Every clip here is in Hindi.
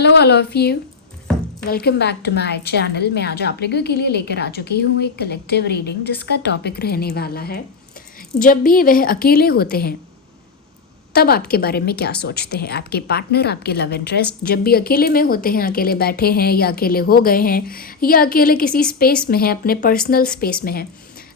Hello all of you, welcome back to my channel. मैं आज आप लोगों के लिए लेकर आ चुकी हूँ एक कलेक्टिव रीडिंग जिसका टॉपिक रहने वाला है जब भी वह अकेले होते हैं तब आपके बारे में क्या सोचते हैं। आपके पार्टनर, आपके लव इंटरेस्ट जब भी अकेले में होते हैं, अकेले बैठे हैं या अकेले हो गए हैं या अकेले किसी स्पेस में हैं, अपने पर्सनल स्पेस में हैं,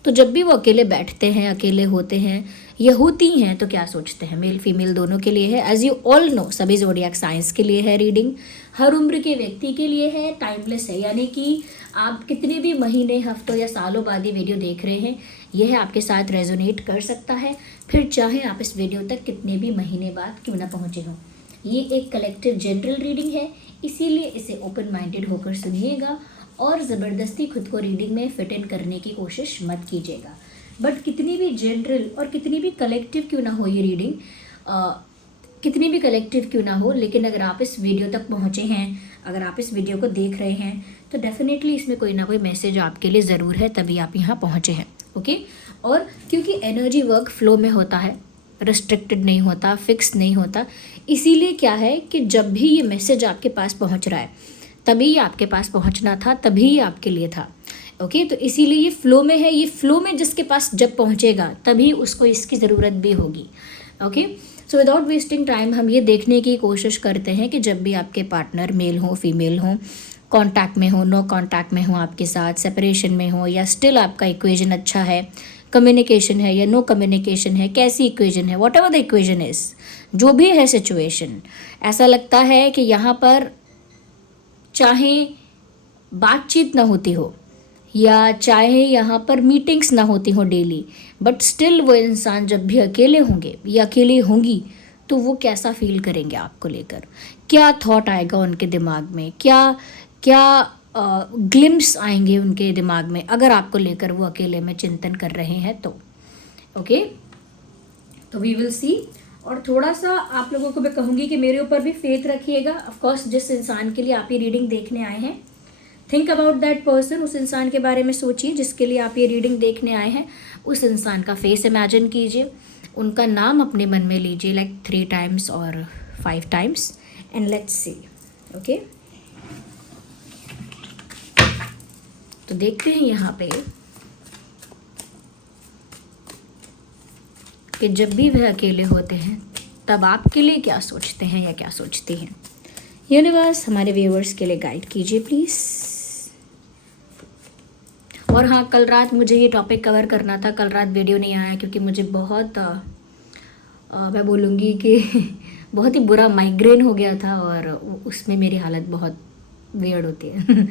तो जब भी वो अकेले बैठते हैं, अकेले होते हैं या होती हैं तो क्या सोचते हैं। मेल फीमेल दोनों के लिए है। एज यू ऑल नो, सभी ज़ोडिएक साइंस के लिए है रीडिंग, हर उम्र के व्यक्ति के लिए है, टाइमलेस है। यानी कि आप कितने भी महीने, हफ्तों या सालों बाद ये वीडियो देख रहे हैं, यह आपके साथ रेजोनेट कर सकता है, फिर चाहे आप इस वीडियो तक कितने भी महीने बाद क्यों ना पहुँचे हों। ये एक कलेक्टिव जनरल रीडिंग है, इसीलिए इसे ओपन माइंडेड होकर सुनिएगा और ज़बरदस्ती खुद को रीडिंग में फिट इन करने की कोशिश मत कीजिएगा। बट कितनी भी जनरल और कितनी भी कलेक्टिव क्यों ना हो ये रीडिंग, कितनी भी कलेक्टिव क्यों ना हो, लेकिन अगर आप इस वीडियो तक पहुँचे हैं, अगर आप इस वीडियो को देख रहे हैं, तो डेफिनेटली इसमें कोई ना कोई मैसेज आपके लिए ज़रूर है, तभी आप यहाँ पहुँचे हैं। ओके, और क्योंकि एनर्जी वर्क फ्लो में होता है, रिस्ट्रिक्टेड नहीं होता, फिक्स नहीं होता, इसीलिए क्या है कि जब भी ये मैसेज आपके पास पहुँच रहा है तभी ये आपके पास पहुँचना था, तभी ये आपके लिए था। ओके, तो इसीलिए ये फ्लो में है। ये फ्लो में जिसके पास जब पहुँचेगा तभी उसको इसकी ज़रूरत भी होगी। Okay, so without wasting time हम ये देखने की कोशिश करते हैं कि जब भी आपके पार्टनर मेल हो, फीमेल हो, कांटेक्ट में हो, नो कांटेक्ट में हो, आपके साथ सेपरेशन में हो या स्टिल आपका इक्वेशन अच्छा है, कम्युनिकेशन है या नो कम्युनिकेशन है, कैसी इक्वेशन है, what ever the equation is, जो भी है सिचुएशन, ऐसा लगता है कि यहाँ पर चाहे बातचीत ना होती हो या चाहे यहाँ पर मीटिंग्स ना होती हो डेली, बट स्टिल वो इंसान जब भी अकेले होंगे या अकेली होंगी तो वो कैसा फील करेंगे आपको लेकर, क्या थॉट आएगा उनके दिमाग में, क्या क्या ग्लिम्स आएंगे उनके दिमाग में अगर आपको लेकर वो अकेले में चिंतन कर रहे हैं तो। ओके, तो वी विल सी। और थोड़ा सा आप लोगों को मैं कहूँगी कि मेरे ऊपर भी फेथ रखिएगा। ऑफकोर्स जिस इंसान के लिए आप ये रीडिंग देखने आए हैं, थिंक अबाउट दैट पर्सन, उस इंसान के बारे में सोचिए जिसके लिए आप ये रीडिंग देखने आए हैं। उस इंसान का फेस इमेजिन कीजिए, उनका नाम अपने मन में लीजिए, लाइक 3 times और 5 times, and let's see. Okay, तो देखते हैं यहाँ पे कि जब भी वह अकेले होते हैं तब आपके लिए क्या सोचते हैं या क्या सोचती हैं। यूनिवर्स हमारे व्यूअर्स के लिए गाइड कीजिए प्लीज़। और हाँ, कल रात मुझे ये टॉपिक कवर करना था, कल रात वीडियो नहीं आया क्योंकि मुझे बहुत मैं बोलूँगी कि बहुत ही बुरा माइग्रेन हो गया था और उसमें मेरी हालत बहुत वियर्ड होती है।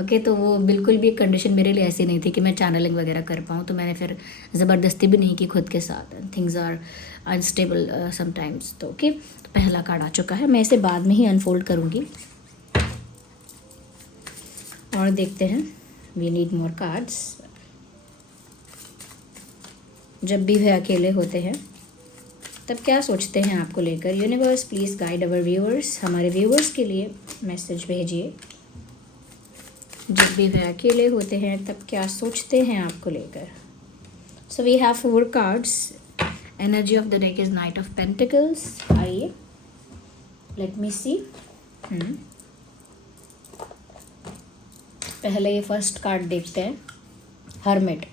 ओके, तो वो बिल्कुल भी कंडीशन मेरे लिए ऐसी नहीं थी कि मैं चैनलिंग वगैरह कर पाऊँ, तो मैंने फिर ज़बरदस्ती भी नहीं की खुद के साथ। Things are unstable sometimes. तो ओके, तो पहला कार्ड आ चुका है, मैं इसे बाद में ही अनफोल्ड करूँगी और देखते हैं। We need more cards. जब भी वह अकेले होते हैं तब क्या सोचते हैं आपको लेकर। Universe please guide our viewers, हमारे व्यूअर्स के लिए मैसेज भेजिए। जब भी वह अकेले होते हैं तब क्या सोचते हैं आपको लेकर। So we have 4 cards. Energy of the deck is knight of pentacles. आइए लेट मी सी। पहले ये फर्स्ट कार्ड देखते हैं, हर्मिट।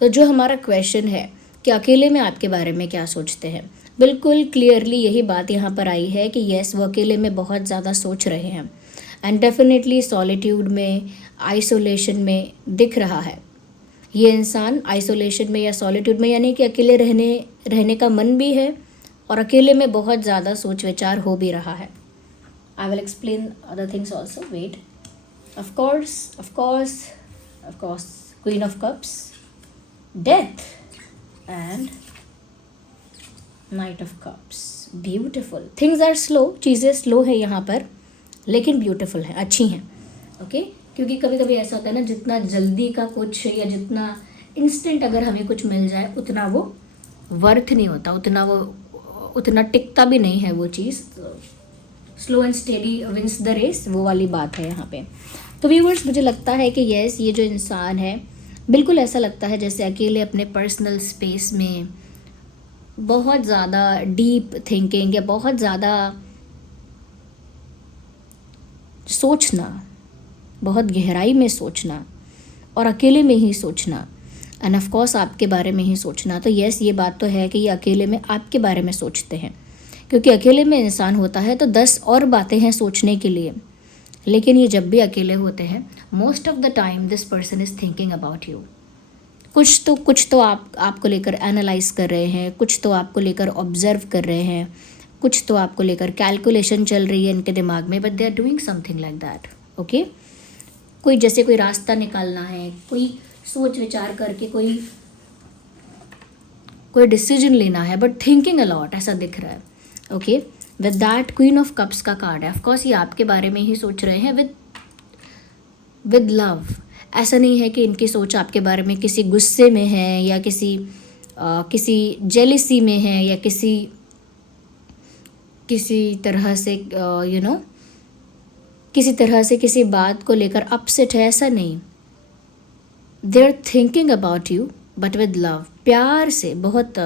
तो जो हमारा क्वेश्चन है कि अकेले में आपके बारे में क्या सोचते हैं, बिल्कुल क्लियरली यही बात यहाँ पर आई है कि येस, वो अकेले में बहुत ज़्यादा सोच रहे हैं एंड डेफिनेटली सॉलिट्यूड में, आइसोलेशन में दिख रहा है ये इंसान। आइसोलेशन में या सॉलिट्यूड में, यानी कि अकेले रहने का मन भी है और अकेले में बहुत ज़्यादा सोच विचार हो भी रहा है। I will explain other things also, wait. Of course, Queen of Cups, Death, and Knight of Cups. Beautiful. Things are slow. चीज़ें slow है यहाँ पर, लेकिन beautiful है, अच्छी हैं। ओके, क्योंकि कभी कभी ऐसा होता है ना, जितना जल्दी का कुछ या जितना इंस्टेंट अगर हमें कुछ मिल जाए उतना वो वर्थ नहीं होता, उतना टिकता भी नहीं है वो चीज़। Slow and steady wins the race, वो वाली बात है यहाँ पे। तो व्यूअर्स, मुझे लगता है कि यस, ये जो इंसान है बिल्कुल ऐसा लगता है जैसे अकेले अपने पर्सनल स्पेस में बहुत ज़्यादा डीप थिंकिंग या बहुत ज़्यादा सोचना, बहुत गहराई में सोचना और अकेले में ही सोचना, एंड ऑफ कोर्स आपके बारे में ही सोचना। तो यस, ये बात तो है कि ये अकेले में आपके बारे में सोचते हैं, क्योंकि अकेले में इंसान होता है तो 10 और बातें हैं सोचने के लिए, लेकिन ये जब भी अकेले होते हैं, most of the time this person is thinking about you. कुछ तो आपको लेकर एनालाइज कर रहे हैं, कुछ तो आपको लेकर ऑब्जर्व कर रहे हैं, कुछ तो आपको लेकर कैलकुलेशन चल रही है इनके दिमाग में, but they are doing something like that. Okay, कोई जैसे कोई रास्ता निकालना है, कोई सोच विचार करके कोई डिसीजन लेना है, बट थिंकिंग अलॉट, ऐसा दिख रहा है। Okay, with that queen of cups का कार्ड है। ऑफकोर्स ये आपके बारे में ही सोच रहे हैं विद लव। ऐसा नहीं है कि इनकी सोच आपके बारे में किसी गुस्से में है या किसी जेलिसी में है या किसी तरह से किसी तरह से किसी बात को लेकर अपसेट है, ऐसा नहीं। They are thinking about you but with love, प्यार से, बहुत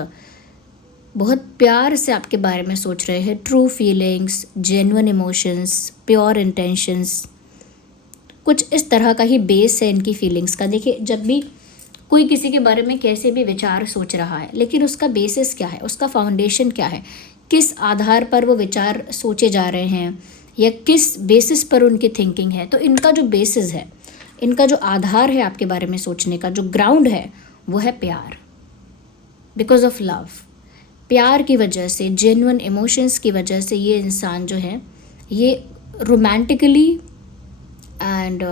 प्यार से आपके बारे में सोच रहे हैं। True feelings, genuine emotions, pure intentions, कुछ इस तरह का ही बेस है इनकी फीलिंग्स का। देखिए, जब भी कोई किसी के बारे में कैसे भी विचार सोच रहा है, लेकिन उसका बेसिस क्या है, उसका फाउंडेशन क्या है, किस आधार पर वो विचार सोचे जा रहे हैं या किस बेसिस पर उनकी थिंकिंग है। तो इनका जो बेसिस है, इनका जो आधार है आपके बारे में सोचने का, जो ग्राउंड है, वो है प्यार। बिकॉज ऑफ लव, प्यार की वजह से, जेन्युइन इमोशंस की वजह से ये इंसान जो है, ये रोमांटिकली एंड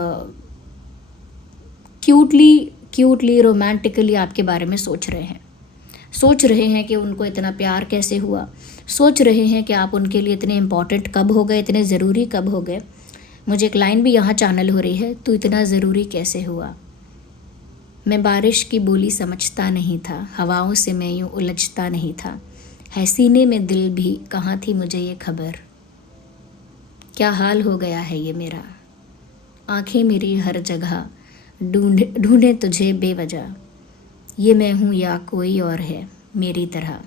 क्यूटली रोमांटिकली आपके बारे में सोच रहे हैं कि उनको इतना प्यार कैसे हुआ, सोच रहे हैं कि आप उनके लिए इतने इम्पॉर्टेंट कब हो गए, इतने ज़रूरी कब हो गए। मुझे एक लाइन भी यहाँ चैनल हो रही है, तू इतना ज़रूरी कैसे हुआ। मैं बारिश की बोली समझता नहीं था, हवाओं से मैं यूँ उलझता नहीं था, है सीने में दिल भी, कहाँ थी मुझे ये खबर। क्या हाल हो गया है ये मेरा, आंखें मेरी हर जगह ढूंढे तुझे बेवजह, ये मैं हूँ या कोई और है मेरी तरह,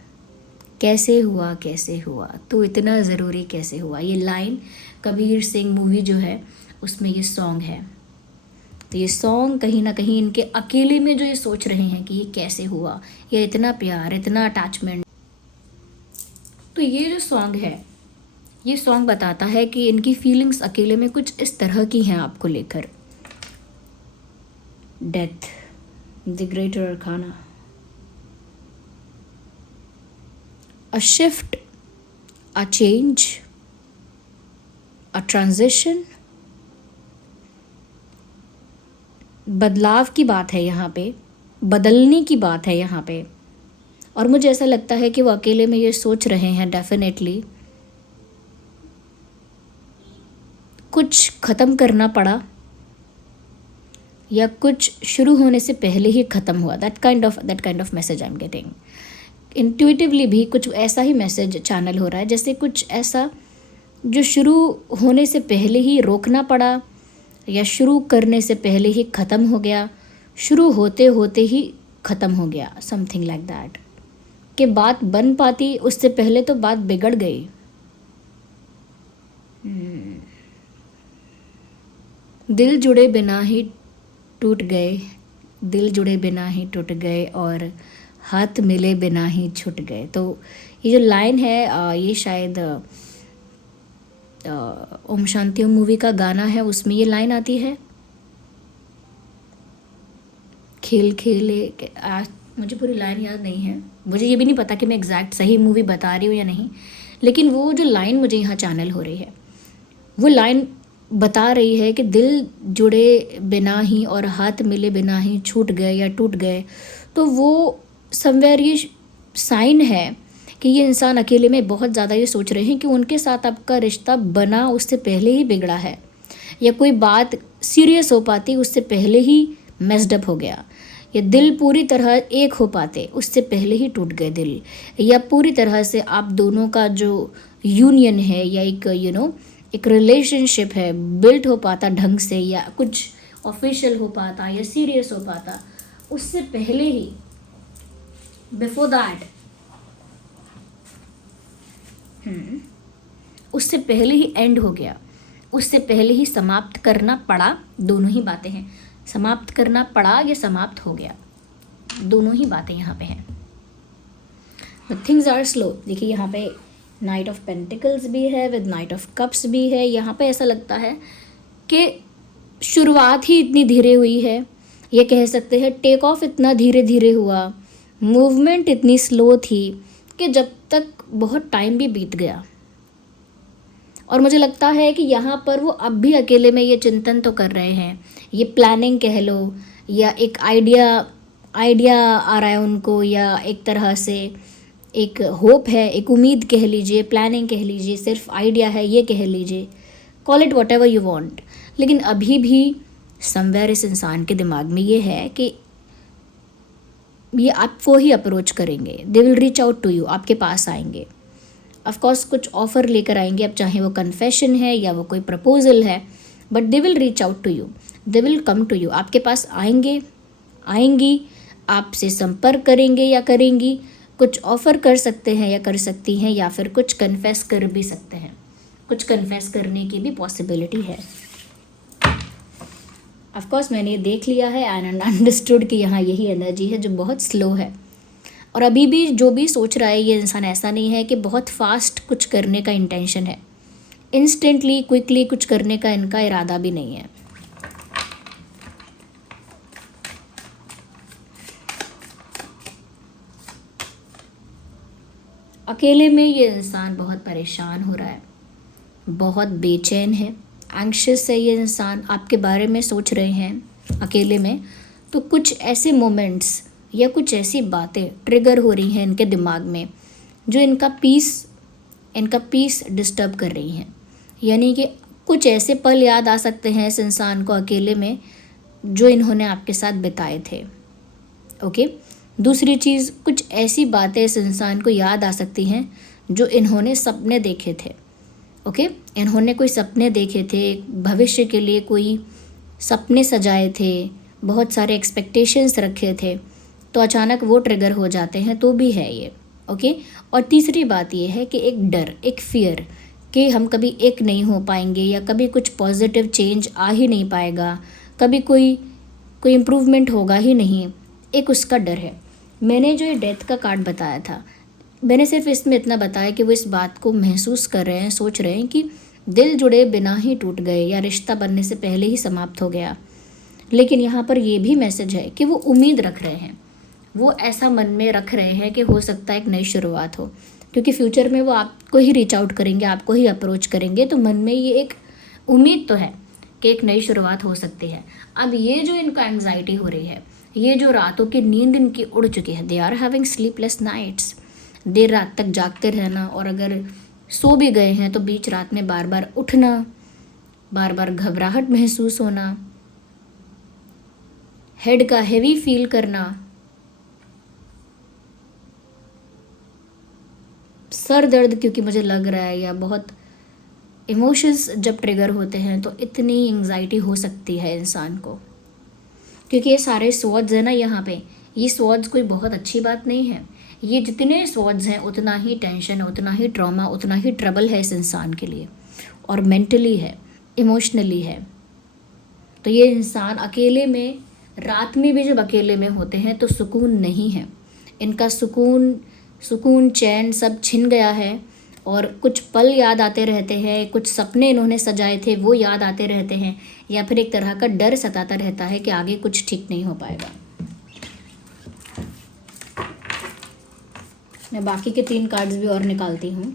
कैसे हुआ तू इतना ज़रूरी कैसे हुआ। ये लाइन कबीर सिंह मूवी जो है उसमें ये सॉन्ग है। तो ये सॉन्ग कहीं ना कहीं इनके अकेले में जो ये सोच रहे हैं कि ये कैसे हुआ, ये इतना प्यार, इतना अटैचमेंट, तो ये जो सॉन्ग है, ये सॉन्ग बताता है कि इनकी फीलिंग्स अकेले में कुछ इस तरह की हैं आपको लेकर। Death, the greater arcana, a shift, a change, a transition, बदलाव की बात है यहाँ पे, बदलने की बात है यहाँ पे। और मुझे ऐसा लगता है कि वो अकेले में ये सोच रहे हैं, डेफिनेटली कुछ ख़त्म करना पड़ा या कुछ शुरू होने से पहले ही ख़त्म हुआ। That kind of message I am getting. Intuitively भी कुछ ऐसा ही मैसेज चैनल हो रहा है, जैसे कुछ ऐसा जो शुरू होने से पहले ही रोकना पड़ा या शुरू करने से पहले ही ख़त्म हो गया, शुरू होते होते ही ख़त्म हो गया, समथिंग लाइक दैट। कि बात बन पाती उससे पहले तो बात बिगड़ गई। दिल जुड़े बिना ही टूट गए, दिल जुड़े बिना ही टूट गए और हाथ मिले बिना ही छूट गए। तो ये जो लाइन है, ये शायद ओम शांति ओम मूवी का गाना है, उसमें ये लाइन आती है, खेल खेले। मुझे पूरी लाइन याद नहीं है, मुझे ये भी नहीं पता कि मैं एग्जैक्ट सही मूवी बता रही हूँ या नहीं, लेकिन वो जो लाइन मुझे यहाँ चैनल हो रही है, वो लाइन बता रही है कि दिल जुड़े बिना ही और हाथ मिले बिना ही छूट गए या टूट गए। तो वो समवेयर ये साइन है कि ये इंसान अकेले में बहुत ज़्यादा ये सोच रहे हैं कि उनके साथ आपका रिश्ता बना उससे पहले ही बिगड़ा है, या कोई बात सीरियस हो पाती उससे पहले ही मेस्ड अप हो गया, या दिल पूरी तरह एक हो पाते उससे पहले ही टूट गए दिल, या पूरी तरह से आप दोनों का जो यूनियन है या एक एक रिलेशनशिप है बिल्ट हो पाता ढंग से, या कुछ ऑफिशियल हो पाता या सीरियस हो पाता उससे पहले ही, बिफोर दैट, उससे पहले ही एंड हो गया। उससे पहले ही समाप्त करना पड़ा, दोनों ही बातें हैं। समाप्त करना पड़ा या समाप्त हो गया, दोनों ही बातें यहाँ पे हैं। But things are slow. देखिए यहाँ पे नाइट ऑफ पेंटिकल्स भी है विद नाइट ऑफ कप्स भी है। यहाँ पे ऐसा लगता है कि शुरुआत ही इतनी धीरे हुई है, ये कह सकते हैं टेक ऑफ इतना धीरे धीरे हुआ, मूवमेंट इतनी स्लो थी कि जब तक बहुत टाइम भी बीत गया। और मुझे लगता है कि यहाँ पर वो अब भी अकेले में ये चिंतन तो कर रहे हैं, ये प्लानिंग कह लो या एक आइडिया आ रहा है उनको, या एक तरह से एक होप है, एक उम्मीद कह लीजिए, प्लानिंग कह लीजिए, सिर्फ आइडिया है ये कह लीजिए, call it what ever you want. लेकिन अभी भी समवेयर इस इंसान के दिमाग में ये है कि ये आपको ही अप्रोच करेंगे, they will reach out to you, आपके पास आएंगे। ऑफ कोर्स कुछ ऑफ़र लेकर आएंगे, अब चाहे वो कन्फेशन है या वो कोई प्रपोजल है, but they will reach out to you, they will come to you, आपके पास आएंगी, आपसे संपर्क करेंगे या करेंगी, कुछ ऑफ़र कर सकते हैं या कर सकती हैं, या फिर कुछ कन्फेस कर भी सकते हैं, कुछ कन्फेस करने की भी पॉसिबिलिटी है। ऑफ कोर्स मैंने ये देख लिया है एंड अंडरस्टूड कि यहाँ यही एनर्जी है जो बहुत स्लो है। और अभी भी जो भी सोच रहा है ये इंसान, ऐसा नहीं है कि बहुत फास्ट कुछ करने का इंटेंशन है, इंस्टेंटली क्विकली कुछ करने का इनका इरादा भी नहीं है। अकेले में ये इंसान बहुत परेशान हो रहा है, बहुत बेचैन है, एंग्शियस है ये इंसान, आपके बारे में सोच रहे हैं अकेले में। तो कुछ ऐसे मोमेंट्स या कुछ ऐसी बातें ट्रिगर हो रही हैं इनके दिमाग में जो इनका पीस डिस्टर्ब कर रही हैं। यानी कि कुछ ऐसे पल याद आ सकते हैं इस इंसान को अकेले में जो इन्होंने आपके साथ बिताए थे। ओके, दूसरी चीज़, कुछ ऐसी बातें इस इंसान को याद आ सकती हैं जो इन्होंने सपने देखे थे। ओके, इन्होंने कोई सपने देखे थे, भविष्य के लिए कोई सपने सजाए थे, बहुत सारे एक्सपेक्टेशंस रखे थे, तो अचानक वो ट्रिगर हो जाते हैं, तो भी है ये। ओके, और तीसरी बात ये है कि एक डर, एक फियर कि हम कभी एक नहीं हो पाएंगे, या कभी कुछ पॉजिटिव चेंज आ ही नहीं पाएगा, कभी कोई इम्प्रूवमेंट होगा ही नहीं, एक उसका डर है। मैंने जो ये डेथ का कार्ड बताया था, मैंने सिर्फ इसमें इतना बताया कि वो इस बात को महसूस कर रहे हैं, सोच रहे हैं कि दिल जुड़े बिना ही टूट गए या रिश्ता बनने से पहले ही समाप्त हो गया। लेकिन यहाँ पर ये भी मैसेज है कि वो उम्मीद रख रहे हैं, वो ऐसा मन में रख रहे हैं कि हो सकता है एक नई शुरुआत हो, क्योंकि फ्यूचर में वो आपको ही रीच आउट करेंगे, आपको ही अप्रोच करेंगे। तो मन में ये एक उम्मीद तो है कि एक नई शुरुआत हो सकती है। अब ये जो इनका एंग्जाइटी हो रही है, ये जो रातों की नींद इनकी उड़ चुकी है, they are having sleepless nights, देर रात तक जागते रहना, और अगर सो भी गए हैं तो बीच रात में बार बार उठना, बार बार घबराहट महसूस होना, हेड का हेवी फील करना, सर दर्द क्योंकि मुझे लग रहा है, या बहुत इमोशंस जब ट्रिगर होते हैं तो इतनी एंग्जाइटी हो सकती है इंसान को। क्योंकि ये सारे स्वॉर्ड्स हैं ना यहाँ पे, ये स्वॉर्ड्स कोई बहुत अच्छी बात नहीं है। ये जितने स्वॉर्ड्स हैं उतना ही टेंशन है, उतना ही ट्रॉमा, उतना ही ट्रबल है इस इंसान के लिए, और मेंटली है, इमोशनली है। तो ये इंसान अकेले में, रात में भी जब अकेले में होते हैं तो सुकून नहीं है इनका, सुकून चैन सब छिन गया है, और कुछ पल याद आते रहते हैं, कुछ सपने इन्होंने सजाए थे वो याद आते रहते हैं, या फिर एक तरह का डर सताता रहता है कि आगे कुछ ठीक नहीं हो पाएगा। मैं बाकी के 3 कार्ड्स भी और निकालती हूँ।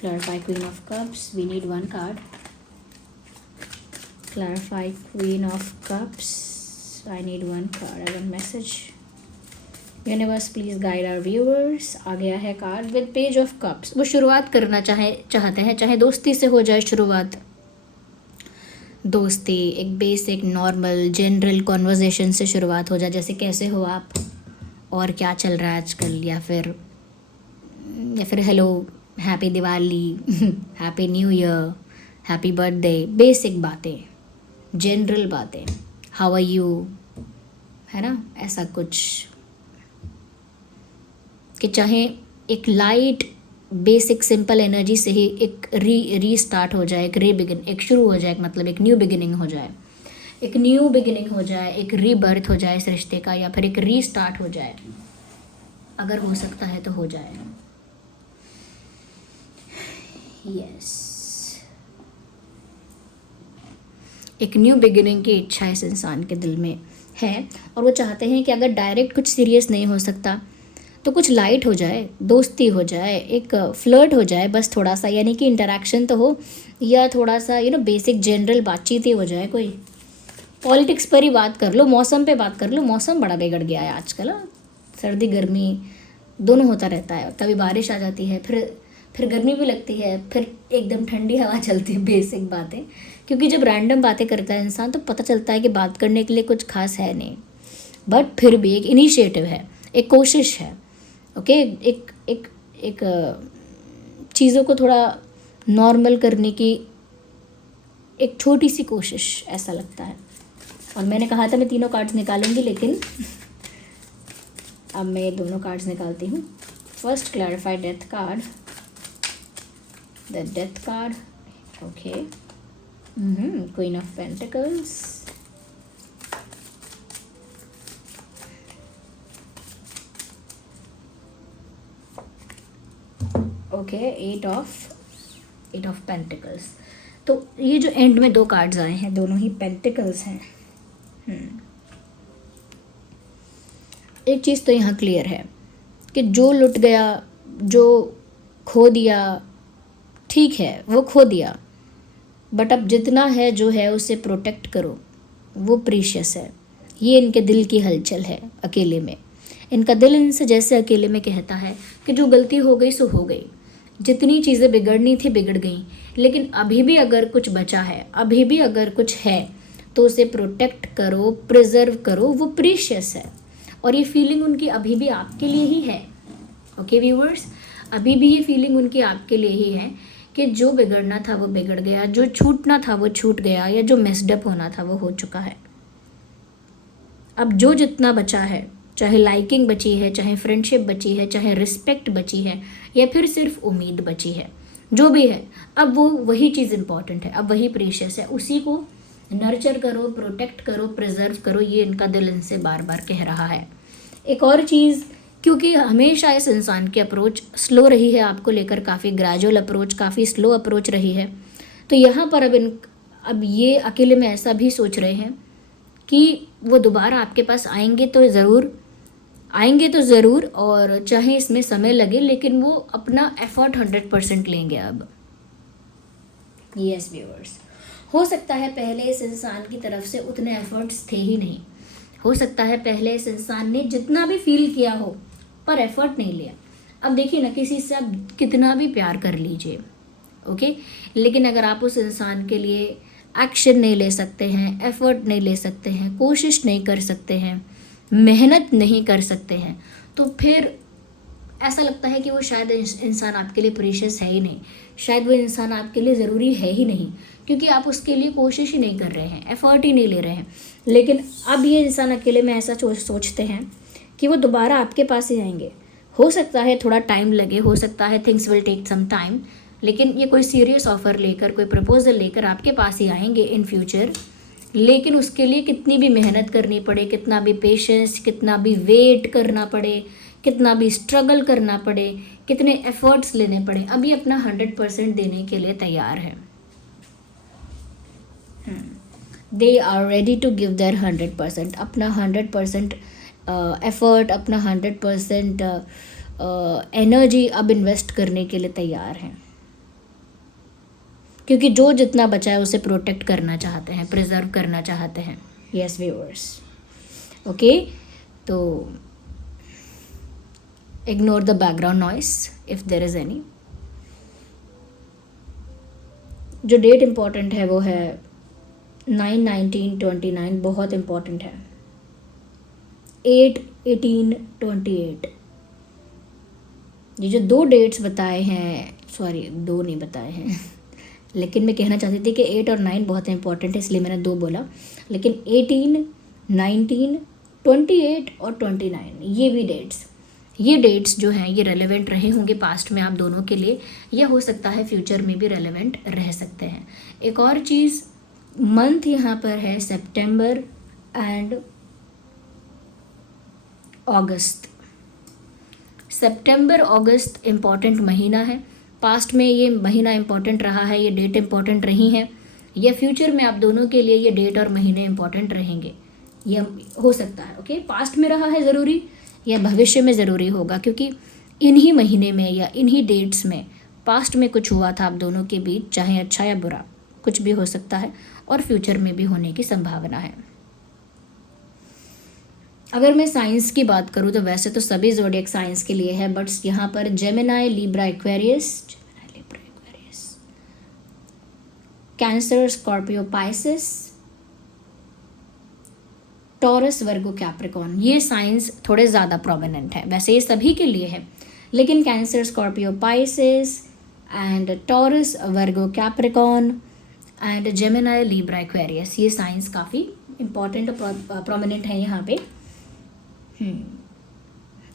Clarify queen of cups, we need 1 card. Clarify queen of cups, I need 1 card as a message. Universe please guide our viewers. आ गया है card with page of cups. वो शुरुआत करना चाहते हैं, चाहे दोस्ती से हो जाए शुरुआत, दोस्ती एक बेसिक नॉर्मल जनरल कॉन्वर्जेशन से शुरुआत हो जाए, जैसे कैसे हो आप और क्या चल रहा है आजकल, या फिर hello, happy Diwali, happy new year, happy birthday, basic बातें, जनरल बातें, हाउ आर यू, है ना, ऐसा कुछ कि चाहे एक लाइट बेसिक सिंपल एनर्जी से ही एक रीस्टार्ट हो जाए, एक शुरू हो जाए, मतलब एक न्यू बिगिनिंग हो जाए, एक न्यू बिगिनिंग हो जाए, एक रीबर्थ हो जाए इस रिश्ते का, या फिर एक रीस्टार्ट हो जाए। अगर हो सकता है तो हो जाए। यस, एक न्यू बिगिनिंग की इच्छा इस इंसान के दिल में है, और वो चाहते हैं कि अगर डायरेक्ट कुछ सीरियस नहीं हो सकता तो कुछ लाइट हो जाए, दोस्ती हो जाए, एक फ्लर्ट हो जाए, बस थोड़ा सा, यानी कि इंटरेक्शन तो हो, या थोड़ा सा बेसिक जनरल बातचीत ही हो जाए। कोई पॉलिटिक्स पर ही बात कर लो, मौसम पे बात कर लो। मौसम बड़ा बिगड़ गया है आजकल, सर्दी गर्मी दोनों होता रहता है। कभी बारिश आ जाती है, फिर गर्मी भी लगती है, फिर एकदम ठंडी हवा चलती है। बेसिक बातें, क्योंकि जब रैंडम बातें करता है इंसान तो पता चलता है कि बात करने के लिए कुछ खास है नहीं, बट फिर भी एक इनिशिएटिव है, एक कोशिश है। ओके, एक चीज़ों को थोड़ा नॉर्मल करने की एक छोटी सी कोशिश, ऐसा लगता है। और मैंने कहा था मैं तीनों कार्ड्स निकालूंगी, लेकिन अब मैं दोनों कार्ड्स निकालती हूँ। First clarify death card, the death card. Okay, queen of pentacles, okay, eight of pentacles. तो ये जो एंड में दो कार्ड्स आए हैं, दोनों ही पेंटिकल्स हैं। एक चीज़ तो यहाँ क्लियर है कि जो लुट गया, जो खो दिया, ठीक है वो खो दिया, बट अब जितना है जो है उसे प्रोटेक्ट करो, वो प्रीशियस है। ये इनके दिल की हलचल है अकेले में। इनका दिल इनसे जैसे अकेले में कहता है कि जो गलती हो गई सो हो गई, जितनी चीज़ें बिगड़नी थी बिगड़ गई, लेकिन अभी भी अगर कुछ बचा है, अभी भी अगर कुछ है, तो उसे प्रोटेक्ट करो, प्रिजर्व करो, वो प्रीशियस है। और ये फीलिंग उनकी अभी भी आपके लिए ही है। ओके व्यूअर्स, अभी भी ये फीलिंग उनकी आपके लिए ही है कि जो बिगड़ना था वो बिगड़ गया, जो छूटना था वो छूट गया, या जो मेस्डअप होना था वो हो चुका है। अब जो जितना बचा है, चाहे लाइकिंग बची है, चाहे फ्रेंडशिप बची है, चाहे रिस्पेक्ट बची है, या फिर सिर्फ उम्मीद बची है, जो भी है, अब वो वही चीज़ इंपॉर्टेंट है, अब वही प्रीशियस है। उसी को नर्चर करो, प्रोटेक्ट करो, प्रिजर्व करो, ये इनका दिल इनसे बार बार कह रहा है। एक और चीज़, क्योंकि हमेशा इस इंसान की अप्रोच स्लो रही है आपको लेकर, काफ़ी ग्रेजुअल अप्रोच, काफ़ी स्लो अप्रोच रही है, तो यहाँ पर अब ये अकेले में ऐसा भी सोच रहे हैं कि वो दोबारा आपके पास आएंगे तो ज़रूर, और चाहे इसमें समय लगे, लेकिन वो अपना एफर्ट 100% लेंगे अब। यस व्यूअर्स, हो सकता है पहले इस इंसान की तरफ से उतने एफर्ट्स थे ही नहीं, हो सकता है पहले इस इंसान ने जितना भी फील किया हो पर एफर्ट नहीं लिया। अब देखिए ना, किसी से आप कितना भी प्यार कर लीजिए, ओके, लेकिन अगर आप उस इंसान के लिए एक्शन नहीं ले सकते हैं, एफर्ट नहीं ले सकते हैं, कोशिश नहीं कर सकते हैं, मेहनत नहीं कर सकते हैं, तो फिर ऐसा लगता है कि वो शायद इंसान आपके लिए प्रीशियस है ही नहीं, शायद वो इंसान आपके लिए ज़रूरी है ही नहीं, क्योंकि आप उसके लिए कोशिश ही नहीं कर रहे हैं, एफर्ट ही नहीं ले रहे हैं। लेकिन अब ये इंसान अकेले में ऐसा सोचते हैं कि वो दोबारा आपके पास ही आएंगे। हो सकता है थोड़ा टाइम लगे, हो सकता है things will take some time, लेकिन ये कोई सीरियस ऑफ़र लेकर, कोई प्रपोजल लेकर आपके पास ही आएंगे इन फ्यूचर। लेकिन उसके लिए कितनी भी मेहनत करनी पड़े, कितना भी पेशेंस, कितना भी वेट करना पड़े, कितना भी स्ट्रगल करना पड़े, कितने एफर्ट्स लेने पड़े, अभी अपना 100% देने के लिए तैयार है। They are ready to give their 100%, अपना 100% एफर्ट, अपना 100% एनर्जी अब इन्वेस्ट करने के लिए तैयार हैं, क्योंकि जो जितना बचा है उसे प्रोटेक्ट करना चाहते हैं, प्रिजर्व करना चाहते हैं। यस व्यूअर्स, ओके, तो ignore the background noise if there is any. जो डेट इम्पॉर्टेंट है वो है 9/19/29, बहुत इम्पॉर्टेंट है। 8/18/28, ये जो दो डेट्स बताए हैं, सॉरी दो नहीं बताए हैं लेकिन मैं कहना चाहती थी कि 8 और 9 बहुत इंपॉर्टेंट है, इसलिए मैंने 2 बोला, लेकिन 18, 19, 28 और 29 ये भी डेट्स ये डेट्स जो हैं ये रेलेवेंट रहे होंगे पास्ट में आप दोनों के लिए, या हो सकता है फ्यूचर में भी रेलेवेंट रह सकते हैं। एक और चीज़, मंथ यहाँ पर है सितंबर and August. September August important महीना है, पास्ट में ये महीना इम्पॉर्टेंट रहा है, ये डेट इम्पॉर्टेंट रही हैं, या फ्यूचर में आप दोनों के लिए ये डेट और महीने इम्पॉर्टेंट रहेंगे, ये हो सकता है। ओके, पास्ट में रहा है ज़रूरी या भविष्य में ज़रूरी होगा, क्योंकि इन्हीं महीने में या इन्हीं डेट्स में पास्ट में कुछ हुआ था आप दोनों के बीच, चाहे अच्छा या बुरा कुछ भी हो सकता है, और फ्यूचर में भी होने की संभावना है। अगर मैं साइंस की बात करूँ तो वैसे तो सभी ज़ोडिएक साइंस के लिए है, बट यहाँ पर Gemini, Libra, Aquarius, Cancer, Scorpio, Pisces, Taurus, Virgo, Capricorn, ये साइंस थोड़े ज़्यादा प्रोमिनेंट है। वैसे ये सभी के लिए है, लेकिन cancer, Scorpio, Pisces and taurus, Virgo, Capricorn and Gemini, Libra, Aquarius, ये साइंस काफ़ी इम्पॉर्टेंट और प्रोमिनेंट है यहाँ पे।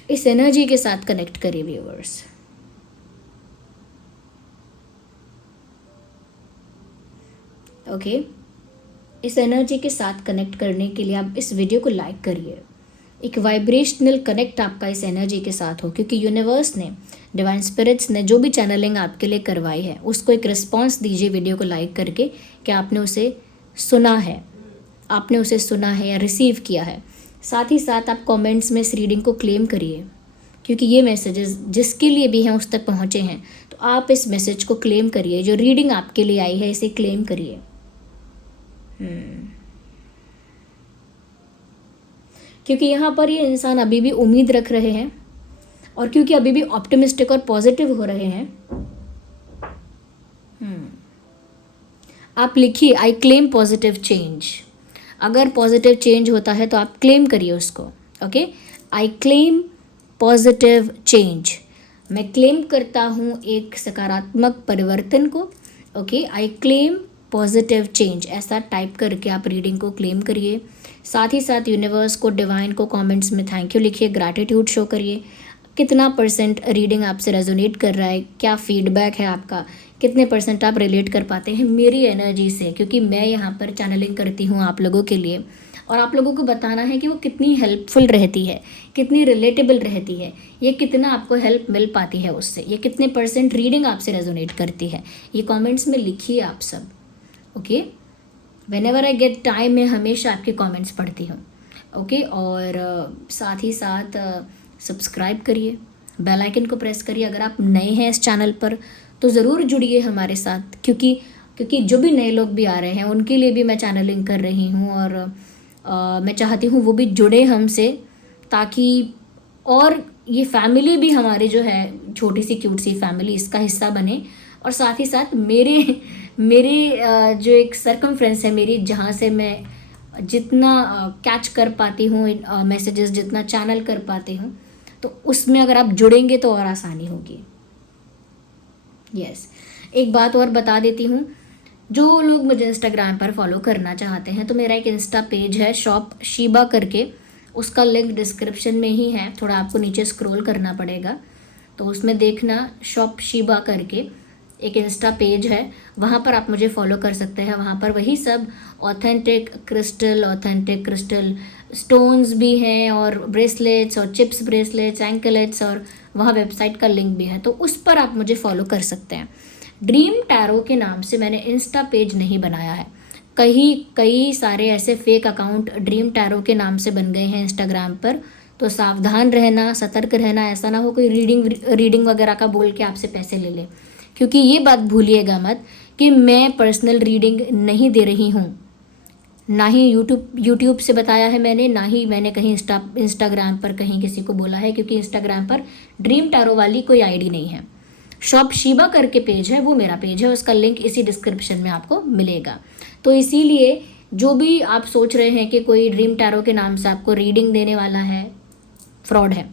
इस एनर्जी के साथ कनेक्ट करिए व्यूअर्स। ओके, इस एनर्जी के साथ कनेक्ट करने के लिए आप इस वीडियो को लाइक करिए। एक वाइब्रेशनल कनेक्ट आपका इस एनर्जी के साथ हो, क्योंकि यूनिवर्स ने, डिवाइन स्पिरिट्स ने जो भी चैनलिंग आपके लिए करवाई है उसको एक रिस्पॉन्स दीजिए वीडियो को लाइक करके कि आपने उसे सुना है, आपने उसे सुना है या रिसीव किया है। साथ ही साथ आप कमेंट्स में इस रीडिंग को क्लेम करिए, क्योंकि ये मैसेजेस जिसके लिए भी हैं उस तक पहुँचे हैं, तो आप इस मैसेज को क्लेम करिए। जो रीडिंग आपके लिए आई है इसे क्लेम करिए। क्योंकि यहाँ पर ये इंसान अभी भी उम्मीद रख रहे हैं, और क्योंकि अभी भी ऑप्टिमिस्टिक और पॉजिटिव हो रहे हैं। आप लिखिए, आई क्लेम पॉजिटिव चेंज। अगर पॉजिटिव चेंज होता है तो आप क्लेम करिए उसको। Okay, I claim positive change. मैं क्लेम करता हूँ एक सकारात्मक परिवर्तन को। Okay, I claim positive change, ऐसा टाइप करके आप रीडिंग को क्लेम करिए। साथ ही साथ यूनिवर्स को, डिवाइन को कमेंट्स में थैंक यू लिखिए, ग्रैटिट्यूड शो करिए। कितना % रीडिंग आपसे रेजोनेट कर रहा है, क्या फीडबैक है आपका, कितने % आप रिलेट कर पाते हैं मेरी एनर्जी से, क्योंकि मैं यहाँ पर चैनलिंग करती हूँ आप लोगों के लिए, और आप लोगों को बताना है कि वो कितनी हेल्पफुल रहती है, कितनी रिलेटेबल रहती है, ये कितना आपको हेल्प मिल पाती है उससे, ये कितने % रीडिंग आपसे रेजोनेट करती है, ये कमेंट्स में लिखिए आप सब। Okay, whenever I get time मैं हमेशा आपके कमेंट्स पढ़ती हूँ। ओके, और साथ ही साथ सब्सक्राइब करिए, बेल आइकन को प्रेस करिए। अगर आप नए हैं इस चैनल पर तो ज़रूर जुड़िए हमारे साथ, क्योंकि जो भी नए लोग भी आ रहे हैं उनके लिए भी मैं चैनलिंग कर रही हूँ, और मैं चाहती हूँ वो भी जुड़े हमसे, ताकि और ये फैमिली भी हमारी जो है छोटी सी क्यूट सी फैमिली इसका हिस्सा बने। और साथ ही साथ मेरे जो एक सर्कमफ्रेंस है मेरी, जहाँ से मैं जितना कैच कर पाती हूँ मैसेजेस, जितना चैनल कर पाती हूँ, तो उसमें अगर आप जुड़ेंगे तो और आसानी होगी। यस, एक बात और बता देती हूँ, जो लोग मुझे इंस्टाग्राम पर फॉलो करना चाहते हैं तो मेरा एक इंस्टा पेज है शॉप शीबा करके, उसका लिंक डिस्क्रिप्शन में ही है, थोड़ा आपको नीचे स्क्रॉल करना पड़ेगा, तो उसमें देखना शॉप शीबा करके एक इंस्टा पेज है, वहाँ पर आप मुझे फॉलो कर सकते हैं। वहाँ पर वही सब ऑथेंटिक क्रिस्टल स्टोन्स भी हैं, और ब्रेसलेट्स और चिप्स ब्रेसलेट्स, एंकलेट्स, और वहाँ वेबसाइट का लिंक भी है, तो उस पर आप मुझे फॉलो कर सकते हैं। ड्रीम टैरो के नाम से मैंने इंस्टा पेज नहीं बनाया है, कई सारे ऐसे फेक अकाउंट ड्रीम टैरो के नाम से बन गए हैं इंस्टाग्राम पर, तो सावधान रहना, सतर्क रहना, ऐसा ना हो कोई रीडिंग वगैरह का बोल के आपसे पैसे ले ले, क्योंकि ये बात भूलिएगा मत कि मैं पर्सनल रीडिंग नहीं दे रही हूँ, ना ही यूट्यूब से बताया है मैंने, ना ही मैंने कहीं इंस्टाग्राम पर कहीं किसी को बोला है, क्योंकि इंस्टाग्राम पर ड्रीम टैरो वाली कोई आईडी नहीं है। शॉप शीबा करके पेज है, वो मेरा पेज है, उसका लिंक इसी डिस्क्रिप्शन में आपको मिलेगा। तो इसीलिए जो भी आप सोच रहे हैं कि कोई ड्रीम टैरो के नाम से आपको रीडिंग देने वाला है, फ्रॉड है।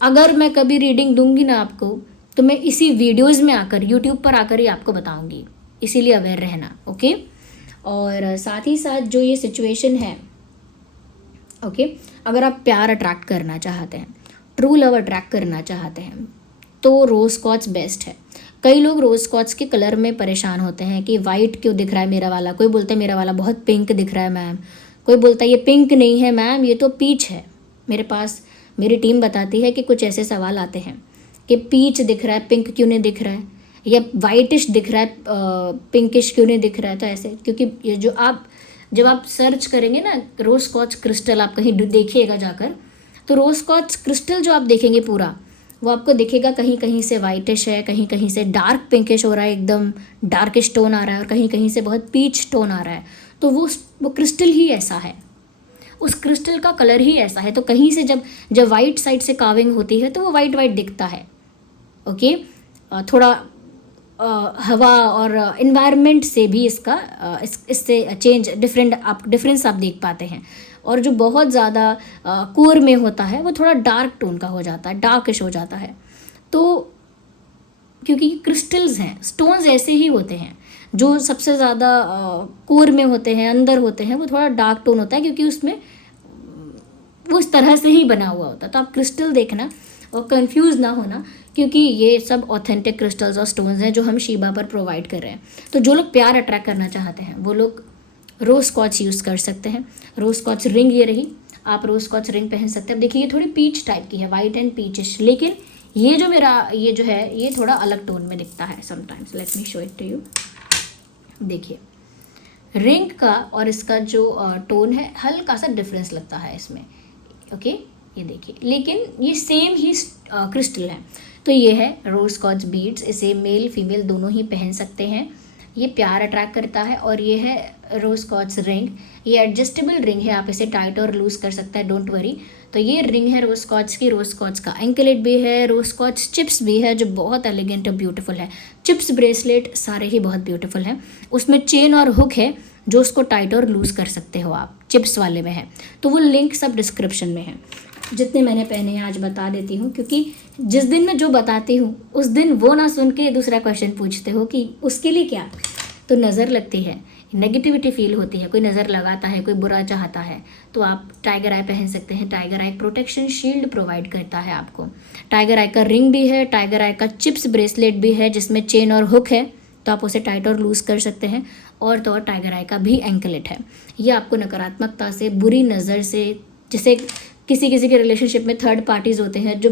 अगर मैं कभी रीडिंग दूंगी ना आपको, तो मैं इसी वीडियोज़ में आकर, यूट्यूब पर आकर ही आपको बताऊंगी, इसीलिए अवेयर रहना। ओके, और साथ ही साथ जो ये सिचुएशन है, ओके, अगर आप प्यार अट्रैक्ट करना चाहते हैं ट्रू लव अट्रैक्ट करना चाहते हैं तो रोज़ क्वार्ट्ज बेस्ट है। कई लोग रोज़ क्वार्ट्ज के कलर में परेशान होते हैं कि वाइट क्यों दिख रहा है मेरा वाला, कोई बोलता है मेरा वाला बहुत पिंक दिख रहा है मैम, कोई बोलता है ये पिंक नहीं है मैम ये तो पीच है। मेरे पास मेरी टीम बताती है कि कुछ ऐसे सवाल आते हैं कि पीच दिख रहा है पिंक क्यों नहीं दिख रहा है, या वाइटिश दिख रहा है पिंकिश क्यों नहीं दिख रहा है। तो ऐसे क्योंकि ये जो आप जब आप सर्च करेंगे ना रोज़ क्वार्ट्ज क्रिस्टल, आप कहीं देखिएगा जाकर, तो रोज़ क्वार्ट्ज क्रिस्टल जो आप देखेंगे पूरा वो आपको दिखेगा कहीं कहीं से वाइटिश है, कहीं कहीं से डार्क पिंकिश हो रहा है, एकदम डार्किश टोन आ रहा है, और कहीं कहीं से बहुत पीच टोन आ रहा है। तो वो क्रिस्टल ही ऐसा है, उस क्रिस्टल का कलर ही ऐसा है। तो कहीं से जब वाइट साइड से काविंग होती है तो वो वाइट वाइट दिखता है। ओके, थोड़ा हवा और इन्वायरमेंट से भी इसका इससे चेंज डिफरेंस आप देख पाते हैं। और जो बहुत ज़्यादा कोर में होता है वो थोड़ा डार्क टोन का हो जाता है, डार्किश हो जाता है। तो क्योंकि क्रिस्टल्स हैं, स्टोन्स ऐसे ही होते हैं, जो सबसे ज़्यादा कोर में होते हैं, अंदर होते हैं, वो थोड़ा डार्क टोन होता है क्योंकि उसमें वो इस तरह से ही बना हुआ होता है। तो आप क्रिस्टल देखना और कंफ्यूज ना होना, क्योंकि ये सब ऑथेंटिक क्रिस्टल्स और स्टोन्स हैं जो हम शीबा पर प्रोवाइड कर रहे हैं। तो जो लोग प्यार अट्रैक्ट करना चाहते हैं वो लोग रोज़ क्वार्ट्ज यूज़ कर सकते हैं। रोज़ क्वार्ट्ज रिंग ये रही, आप रोज़ क्वार्ट्ज रिंग पहन सकते हैं। अब देखिए ये थोड़ी पीच टाइप की है, वाइट एंड पीचिश, लेकिन ये जो मेरा ये जो है ये थोड़ा अलग टोन में दिखता है sometimes. Let me show it to you. देखिए रिंग का और इसका जो टोन है हल्का सा डिफरेंस लगता है इसमें। ओके, ये देखिए, लेकिन ये सेम ही क्रिस्टल है। तो ये है रोज़ क्वार्ट्ज बीड्स, इसे मेल फीमेल दोनों ही पहन सकते हैं। ये प्यार अट्रैक्ट करता है। और ये है रोज़ क्वार्ट्ज रिंग, ये एडजस्टेबल रिंग है, आप इसे टाइट और लूज कर सकते हैं, डोंट वरी। तो ये रिंग है रोज़ क्वार्ट्ज की। रोज़ क्वार्ट्ज का एंकलेट भी है, रोज़ क्वार्ट्ज चिप्स भी है जो बहुत एलिगेंट और ब्यूटीफुल है। चिप्स ब्रेसलेट सारे ही बहुत ब्यूटीफुल हैं। उसमें चेन और हुक है जो उसको टाइट और लूज कर सकते हो आप, चिप्स वाले में है। तो वो लिंक सब डिस्क्रिप्शन में है। जितने मैंने पहने हैं आज बता देती हूँ, क्योंकि जिस दिन मैं जो बताती हूँ उस दिन वो ना सुन के दूसरा क्वेश्चन पूछते हो कि उसके लिए क्या। तो नज़र लगती है, नेगेटिविटी फील होती है, कोई नज़र लगाता है, कोई बुरा चाहता है, तो आप टाइगर आई पहन सकते हैं। टाइगर आई प्रोटेक्शन शील्ड प्रोवाइड करता है आपको। टाइगर आई का रिंग भी है, टाइगर आई का चिप्स ब्रेसलेट भी है जिसमें चेन और हुक है, तो आप उसे टाइट और लूज़ कर सकते हैं। और तो और टाइगर आई का भी एंकलेट है। ये आपको नकारात्मकता से, बुरी नज़र से, जैसे किसी के रिलेशनशिप में थर्ड पार्टीज़ होते हैं जो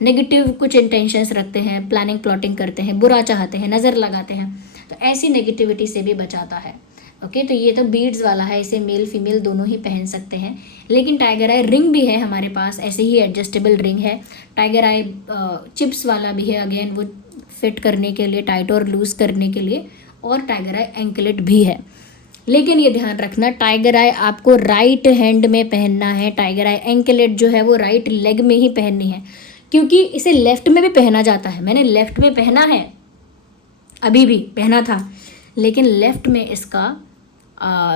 नेगेटिव कुछ इंटेंशंस रखते हैं, प्लानिंग प्लॉटिंग करते हैं, बुरा चाहते हैं, नज़र लगाते हैं, तो ऐसी नेगेटिविटी से भी बचाता है। ओके, तो ये तो बीड्स वाला है, इसे मेल फीमेल दोनों ही पहन सकते हैं। लेकिन टाइगर आई रिंग भी है हमारे पास, ऐसे ही एडजस्टेबल रिंग है। टाइगर आई चिप्स वाला भी है, अगेन वो फिट करने के लिए, टाइट और लूज़ करने के लिए। और टाइगर आई एंकलेट भी है। लेकिन ये ध्यान रखना, टाइगर आई आपको राइट हैंड में पहनना है। टाइगर आई एंकलेट जो है वो राइट लेग में ही पहननी है, क्योंकि इसे लेफ्ट में भी पहना जाता है। मैंने लेफ्ट में पहना है, अभी भी पहना था, लेकिन लेफ्ट में इसका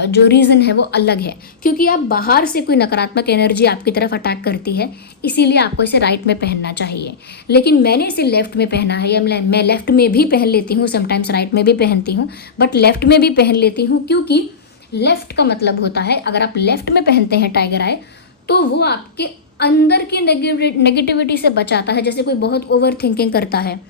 जो रीज़न है वो अलग है, क्योंकि आप बाहर से कोई नकारात्मक एनर्जी आपकी तरफ अटैक करती है, इसीलिए आपको इसे राइट में पहनना चाहिए। लेकिन मैंने इसे लेफ़्ट में पहना है, या मैं लेफ़्ट में भी पहन लेती हूँ, समटाइम्स राइट में भी पहनती हूँ, बट लेफ़्ट में भी पहन लेती हूँ, क्योंकि लेफ़्ट का मतलब होता है अगर आप लेफ़्ट में पहनते हैं टाइगर आई तो वो आपके अंदर की नेगेटिविटी से बचाता है। जैसे कोई बहुत ओवर थिंकिंग करता है,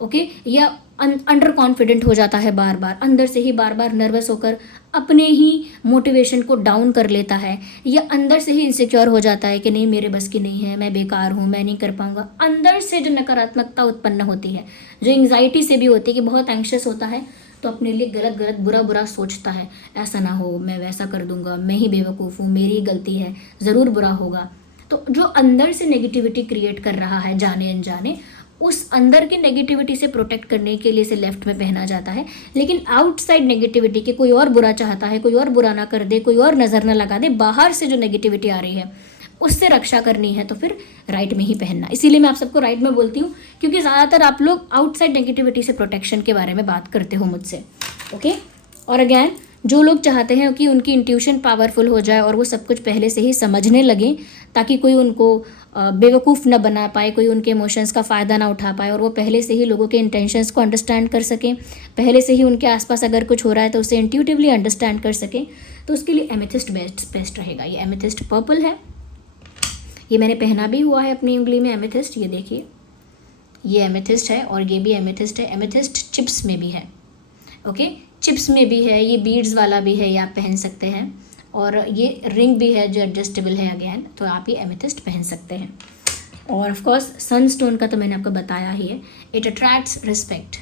ओके, या अंडर कॉन्फिडेंट हो जाता है, बार बार अंदर से ही बार बार नर्वस होकर अपने ही मोटिवेशन को डाउन कर लेता है, या अंदर से ही इनसिक्योर हो जाता है कि नहीं मेरे बस की नहीं है, मैं बेकार हूँ, मैं नहीं कर पाऊँगा। अंदर से जो नकारात्मकता उत्पन्न होती है, जो एंग्जाइटी से भी होती है कि बहुत एंग्शियस होता है, तो अपने लिए गलत गलत बुरा बुरा सोचता है, ऐसा ना हो, मैं वैसा कर दूंगा, मैं ही बेवकूफ़ हूँ, मेरी गलती है, ज़रूर बुरा होगा। तो जो अंदर से नेगेटिविटी क्रिएट कर रहा है जाने अनजाने, उस अंदर की नेगेटिविटी से प्रोटेक्ट करने के लिए इसे लेफ्ट में पहना जाता है। लेकिन आउटसाइड नेगेटिविटी के कोई और बुरा चाहता है, कोई और बुरा ना कर दे, कोई और नज़र ना लगा दे, बाहर से जो नेगेटिविटी आ रही है उससे रक्षा करनी है, तो फिर राइट में ही पहनना। इसीलिए मैं आप सबको राइट में बोलती हूँ, क्योंकि ज़्यादातर आप लोग आउटसाइड नेगेटिविटी से प्रोटेक्शन के बारे में बात करते हो मुझसे। ओके, और अगैन जो लोग चाहते हैं कि उनकी इंट्यूशन पावरफुल हो जाए और वो सब कुछ पहले से ही समझने लगें, ताकि कोई उनको बेवकूफ़ ना बना पाए, कोई उनके इमोशंस का फ़ायदा ना उठा पाए, और वो पहले से ही लोगों के इंटेंशंस को अंडरस्टैंड कर सकें, पहले से ही उनके आसपास अगर कुछ हो रहा है तो उसे इंट्यूटिवली अंडरस्टैंड कर सकें, तो उसके लिए एमेथिस्ट बेस्ट रहेगा। ये एमेथिस्ट पर्पल है, ये मैंने पहना भी हुआ है अपनी उंगली में एमेथिस्ट, ये देखिए ये एमेथिस्ट है और ये भी एमेथिस्ट है। एमेथिस्ट चिप्स में भी है, ओके, चिप्स में भी है, ये बीड्स वाला भी है, ये आप पहन सकते हैं। और ये रिंग भी है जो एडजस्टेबल है अगेन, तो आप ये एमेथिस्ट पहन सकते हैं। और ऑफ कोर्स सनस्टोन का तो मैंने आपको बताया ही है, इट अट्रैक्ट्स रिस्पेक्ट,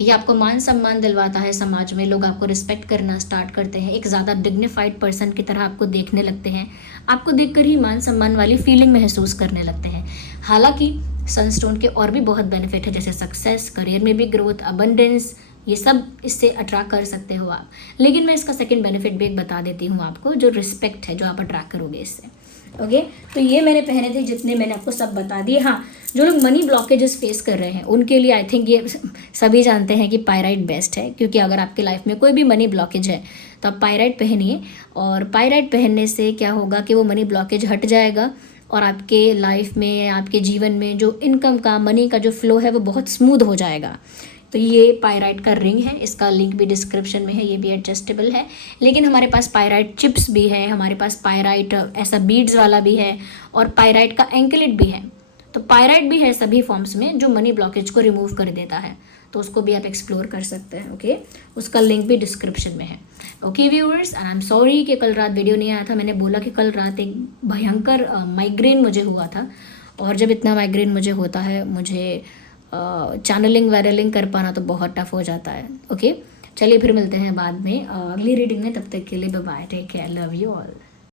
ये आपको मान सम्मान दिलवाता है, समाज में लोग आपको रिस्पेक्ट करना स्टार्ट करते हैं, एक ज़्यादा डिग्निफाइड पर्सन की तरह आपको देखने लगते हैं, आपको देखकर ही मान सम्मान वाली फीलिंग महसूस करने लगते हैं। हालांकि सनस्टोन के और भी बहुत बेनिफिट है, जैसे सक्सेस, करियर में भी ग्रोथ, अबंडेंस, ये सब इससे अट्रैक्ट कर सकते हो आप। लेकिन मैं इसका सेकंड बेनिफिट भी एक बता देती हूँ आपको, जो रिस्पेक्ट है, जो आप अट्रैक्ट करोगे इससे, ओके। तो ये मैंने पहने थे, जितने मैंने आपको सब बता दिए। हाँ, जो लोग मनी ब्लॉकेजेस फेस कर रहे हैं उनके लिए आई थिंक ये सभी जानते हैं कि पायराइट बेस्ट है, क्योंकि अगर आपकी लाइफ में कोई भी मनी ब्लॉकेज है तो आप पायराइट पहनिए, और पायराइट पहनने से क्या होगा कि वो मनी ब्लॉकेज हट जाएगा और आपके लाइफ में, आपके जीवन में जो इनकम का, मनी का जो फ्लो है वो बहुत स्मूथ हो जाएगा। तो ये पायराइट का रिंग है, इसका लिंक भी डिस्क्रिप्शन में है, ये भी एडजस्टेबल है। लेकिन हमारे पास पायराइट चिप्स भी है, हमारे पास पायराइट ऐसा बीड्स वाला भी है, और पायराइट का एंकलेट भी है। तो पायराइट भी है सभी फॉर्म्स में, जो मनी ब्लॉकेज को रिमूव कर देता है, तो उसको भी आप एक्सप्लोर कर सकते हैं, ओके। उसका लिंक भी डिस्क्रिप्शन में है, okay viewers. And I am sorry कि कल रात वीडियो नहीं आया था। मैंने बोला कि कल रात एक भयंकर माइग्रेन मुझे हुआ था, और जब इतना माइग्रेन मुझे होता है, मुझे चैनलिंग वैनलिंग कर पाना तो बहुत टफ हो जाता है, ओके। चलिए फिर मिलते हैं बाद में अगली रीडिंग में, तब तक के लिए bye bye, take care, love you all.